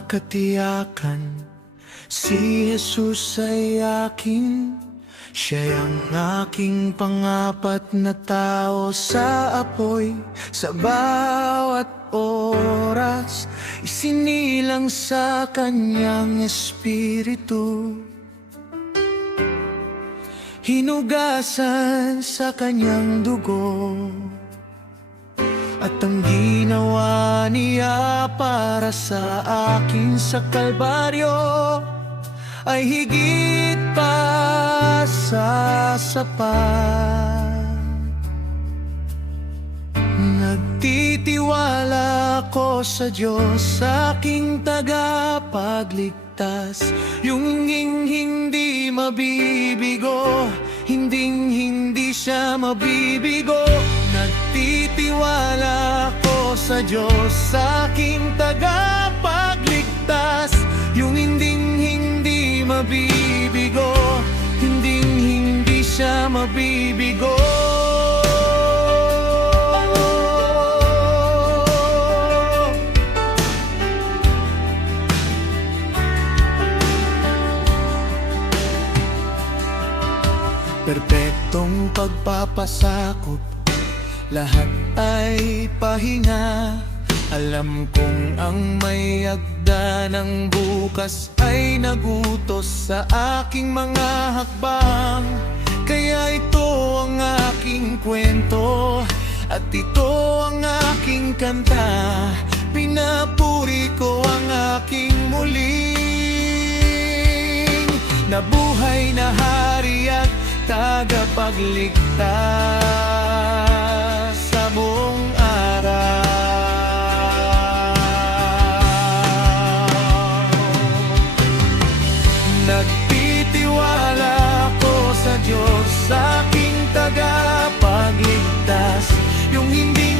katiyakan, si Jesus ay akin. Siya'y ang aking pangapat na tao sa apoy. Sa bawat oras, isinilang sa kanyang espiritu, hinugasan sa kanyang dugo. At ang ginawa niya para sa akin sa Kalbaryo ay higit pa sa sapat. Nagtitiwala ako sa Diyos, aking tagapagligtas, yung hindi mabibigo, hindi siya mabibigo. Nagtitiwala ako sa Diyos, aking tagapagligtas, yung hindi mabibigo, hindi siya mabibigo. Perpektong pagpapasakop, lahat ay pahinga. Alam kong ang may agda ng bukas ay nagutos sa aking mga hakbang. Kaya ito ang aking kwento at ito ang aking kanta. Pinapuri ko ang aking muling nabuhay na hari at tagapagligtas sa buong araw. Nagtitiwala ako sa Diyos, aking tagapagligtas, yung hindi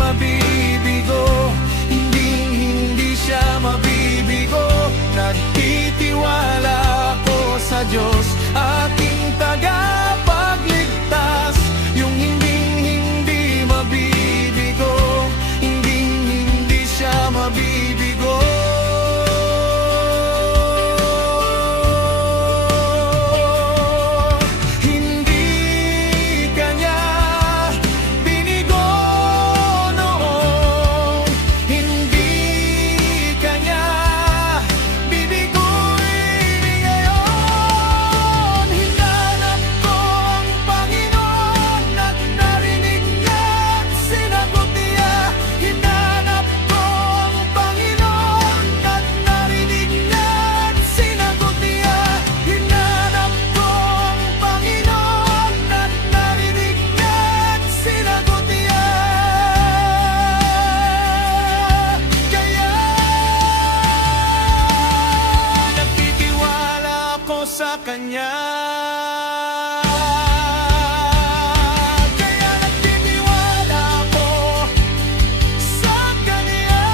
mabibigo, hindi siya mabibigo. Nagtitiwala ako sa Diyos, aking tagapagligtas, yung hindi mabibigo, hindi siya mabibigo. Hindi kanya binigo noon, hindi kanya bibiguin ngayon. Hinanap ko ang Panginoon at narinig niya at sinagot niya. Hinanap ko ang Panginoon at narinig niya at sinagot niya. Hinanap ko ang Panginoon at narinig niya at sinagot niya. Kaya nagtitiwala ako sa Kanya. Kaya nagtitiwala ako sa Kanya.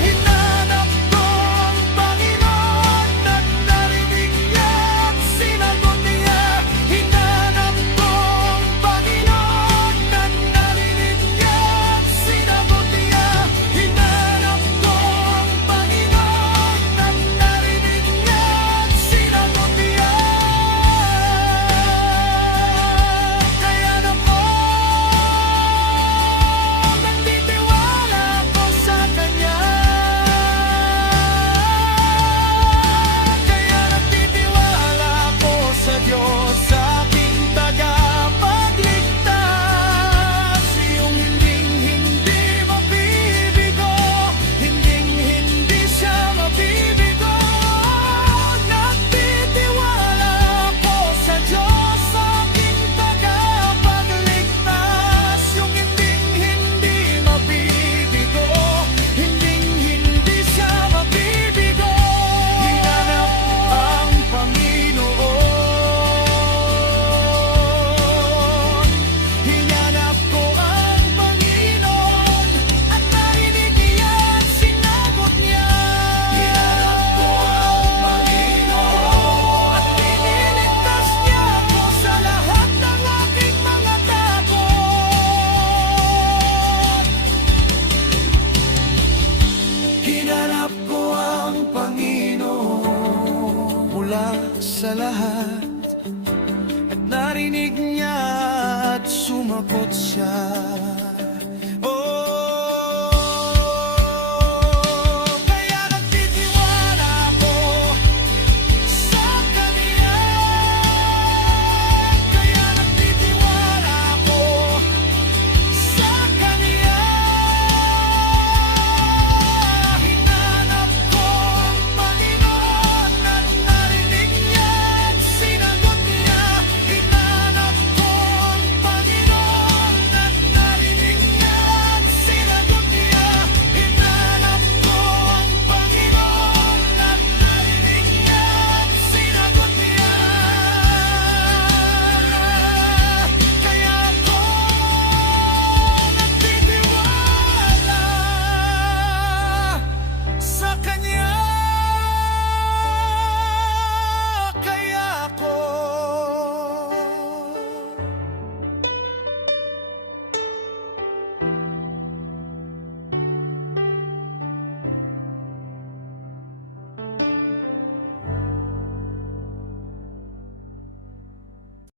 Hinanap ko ang Panginoon at narinig niya at sinagot niya. Hinanap ko ang Panginoon at narinig niya at sinagot niya. Hinanap ko ang Panginoon at narinig niya Panginoon mula sa lahat. At narinig niya at sumagot siya.